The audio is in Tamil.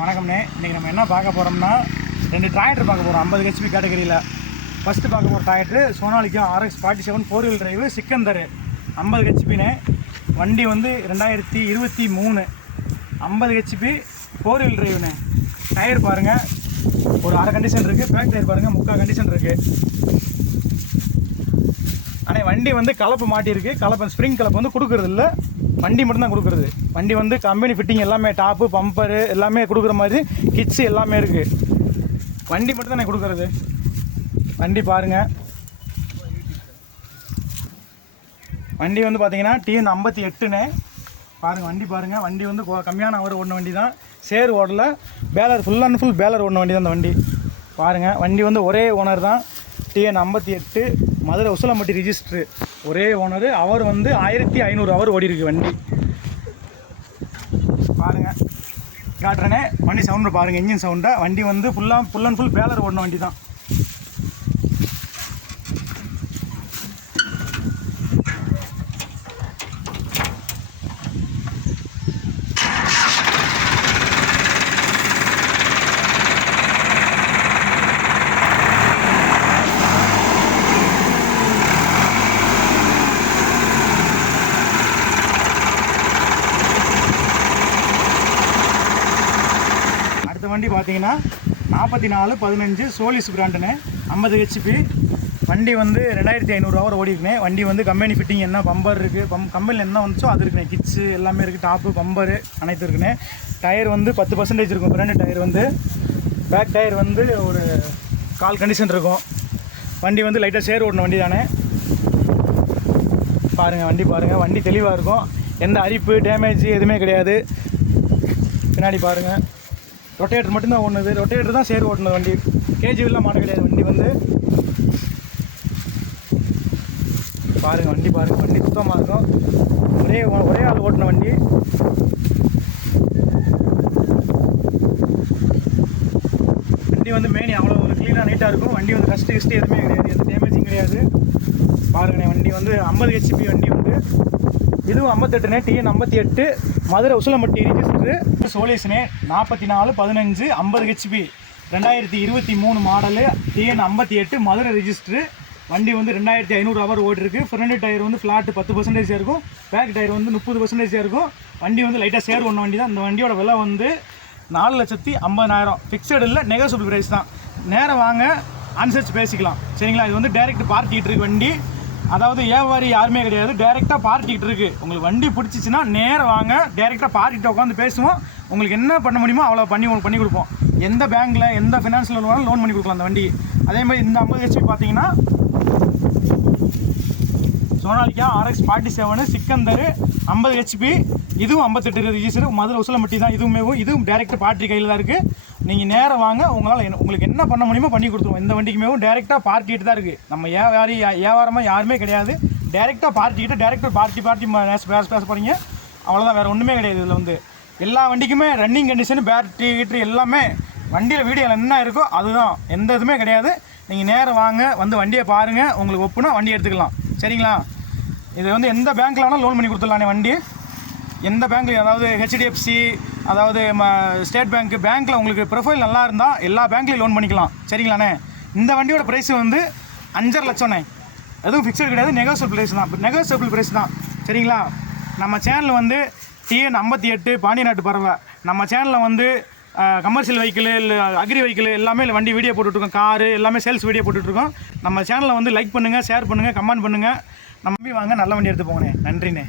வணக்கம்ண்ணே. இன்றைக்கி நம்ம என்ன பார்க்க போகிறோம்னா 2 டிராக்டர் பார்க்க போகிறோம் 50 ஹெச்பி கேட்டகரியில். ஃபஸ்ட்டு பார்க்க போகிற tractor Sonalika RX 47 4 wheel drive Sikander 50 ஹெச்பிண்ணே. வண்டி வந்து 2023 50 ஹெச்பி 4 வீல் டிரைவுண்ணே. டயர் பாருங்கள், ஒரு அரை கண்டிஷன் இருக்குது. பேக் டயர் பாருங்கள், முக்கால் கண்டிஷன் இருக்குது. ஆனால் வண்டி வந்து கலப்பு மாட்டியிருக்கு. கலப்பு ஸ்ப்ரிங் கலப்பு வந்து கொடுக்குறது இல்லை, வண்டி மட்டும்தான் கொடுக்குறது. வண்டி வந்து கம்பெனி ஃபிட்டிங் எல்லாமே, டாப்பு பம்பரு எல்லாமே கொடுக்குற மாதிரி, கிட்ஸு எல்லாமே இருக்குது. வண்டி மட்டும் தான் கொடுக்குறது. வண்டி பாருங்கள், வண்டி வந்து பார்த்தீங்கன்னா TN 58ண்ணே. பாருங்கள் வண்டி பாருங்கள். வண்டி வந்து கம்மியான அவர் ஓடின வண்டி தான், சேர் ஓடல. Baler full and full baler ஓடின வண்டி தான் அந்த வண்டி. பாருங்கள் வண்டி வந்து ஒரே ஓனர் தான், TN 58 மதுரை உசிலம்பட்டி ரிஜிஸ்ட்ரு, ஒரே ஓனரு. அவர் வந்து 1500 அவர் ஓடி இருக்கு வண்டி. பாருங்கள் காட்டுறேனே, வண்டி சவுண்டு பாருங்கள், இன்ஜின் சவுண்டை. வண்டி வந்து ஃபுல் அண்ட் ஃபுல் பேலர் ஓடின வண்டி தான். வண்டி பார்த்தீங்கன்னா 4415 சோலிஸ் பிராண்டுன்னு 50 ஹெச்பி. வண்டி வந்து 2500 ஹவர் ஓடிக்குனே. வண்டி வந்து கம்பெனி ஃபிட்டிங் என்ன பம்பர் இருக்குது, கம்பெனியில் என்ன வந்துச்சோ அது இருக்குண்ணே. கிட்ஸு எல்லாமே இருக்குது, டாப்பு பம்பரு அனைத்து இருக்குண்ணே. டயர் வந்து 10% இருக்கும். ஃப்ரண்ட் டயர் வந்து, பேக் டயர் வந்து ஒரு கால் கண்டிஷன் இருக்கும். வண்டி வந்து லைட்டாக சேர் ஓடின வண்டி தானே. பாருங்கள் வண்டி பாருங்கள், வண்டி தெளிவாக இருக்கும். எந்த அரிப்பு டேமேஜ் எதுவுமே கிடையாது. பின்னாடி பாருங்கள், ரொட்டேட்டர் மட்டும்தான் ஓடுனது. ரொட்டேட்டர் தான் சேர் ஓட்டுனது. வண்டி கேஜிவிலாம் மாட்ட கிடையாது. வண்டி வந்து பாருங்கள், வண்டி பாருங்கள், வண்டி சுத்தமாக இருக்கும். ஒரே ஆள் ஓட்டின வண்டி. வண்டி வந்து மெயின் அவ்வளோ ஒரு க்ளீனாக நீட்டாக இருக்கும். வண்டி வந்து கஸ்ட்டு எதுவுமே கிடையாது, எந்த டேமேஜும் கிடையாது. பாருங்கண்ணே, வண்டி வந்து 50 ஹெச்பி வண்டி வந்து. இதுவும் 58ண்ணே, TN 58 மதுரை உசிலம்பட்டி ரிஜிஸ்ட்ரு. சோலிஸ்னே 4415 50 HP 2023 model, TN 58 Madurai register. வண்டி வந்து 2500 ஹவர் ஓடிருக்கு. ஃப்ரண்ட் டயர் வந்து ஃப்ளாட்டு 10% இருக்கும். பேக் டயர் வந்து 30% இருக்கும். வண்டி வந்து லைட்டாக சேர் ஒன்று வண்டி தான். இந்த வண்டியோட விலை வந்து 4,50,000 ஃபிக்ஸடு இல்லை, நெகோசியபிள் ப்ரைஸ் தான். நேரம் வாங்க, அனுசரித்து பேசிக்கலாம், சரிங்களா. இது வந்து டைரெக்ட் பார்ட்டிகிட்டு இருக்கு வண்டி. அதாவது வியாபாரி யாருமே கிடையாது, டைரெக்டாக பார்ட்டிகிட்டு இருக்குது. உங்களுக்கு வண்டி பிடிச்சிச்சின்னா நேரம் வாங்க, டைரெக்டாக பார்ட்டிகிட்ட உட்காந்து பேசுவோம். உங்களுக்கு என்ன பண்ண முடியுமோ அவ்வளோ பண்ணி கொடுப்போம். எந்த பேங்க்கில் எந்த ஃபினான்ஸில் வேணாலும் லோன் பண்ணி கொடுக்கலாம் அந்த வண்டி. அதே மாதிரி இந்த 50 ஹெச்பி பார்த்தீங்கன்னா சோனாலிக்கா RX 47 சிக்கந்தர் 50 ஹெச்பி. இதுவும் 58 ரிஜிஸ்டர், மதுரை உசிலம்பட்டி தான். இதுவும் டைரெக்டாக பார்ட்டி கையில் தான் இருக்குது. நீங்கள் நேரம் வாங்க, உங்களுக்கு என்ன பண்ண முடியுமோ பண்ணி கொடுத்துருவோம். இந்த வண்டிக்குமேவும் டைரெக்டாக பார்ட்டிகிட்டு தான் இருக்குது. நம்ம வியாபாரமாக யாருமே கிடையாது. டைரெக்டாக பார்ட்டிக்கிட்ட டைரெக்டாக பார்ட்டி பேச போகிறீங்க, அவ்வளோதான். வேறு ஒன்றுமே கிடையாது. இதில் வந்து எல்லா வண்டிக்குமே ரன்னிங் கண்டிஷனு, பேட்டரி கீட்ரு எல்லாமே வண்டியில் வீடியோவில் என்ன இருக்கோ அதுதான், எந்த இதுவுமே கிடையாது. நீங்கள் நேரம் வாங்க, வந்து வண்டியை பாருங்கள், உங்களுக்கு ஒப்புனா வண்டி எடுத்துக்கலாம், சரிங்களா. இது வந்து எந்த பேங்க்கில் வேணால் லோன் பண்ணி கொடுத்துடலானே வண்டி. எந்த பேங்க், அதாவது HDFC, அதாவது ஸ்டேட் பேங்க்கில் உங்களுக்கு ப்ரொஃபைல் நல்லா இருந்தால் எல்லா பேங்க்லேயும் லோன் பண்ணிக்கலாம், சரிங்களாண்ணே. இந்த வண்டியோட ப்ரைஸ் வந்து 5.5 லட்சம்ண்ணே. எதுவும் ஃபிக்ஸட் கிடையாது, நெகோசியபிள் ப்ரைஸ் தான், சரிங்களா. நம்ம சேனல் வந்து TN 58 பாண்டிய நாட்டு பறவை. நம்ம சேனலில் வந்து கமர்ஷியல் வெஹிக்கிள், இல்லை அக்ரி வெஹிக்கிள் எல்லாமே வண்டி வீடியோ போட்டுட்ருக்கோம். காரு எல்லாமே சேல்ஸ் வீடியோ போட்டுட்ருக்கோம். நம்ம சேனலில் வந்து லைக் பண்ணுங்கள், ஷேர் பண்ணுங்கள், கமெண்ட் பண்ணுங்கள். நம்பி வாங்க, நல்ல வண்டி எடுத்து போங்கண்ணே. நன்றிண்ணே.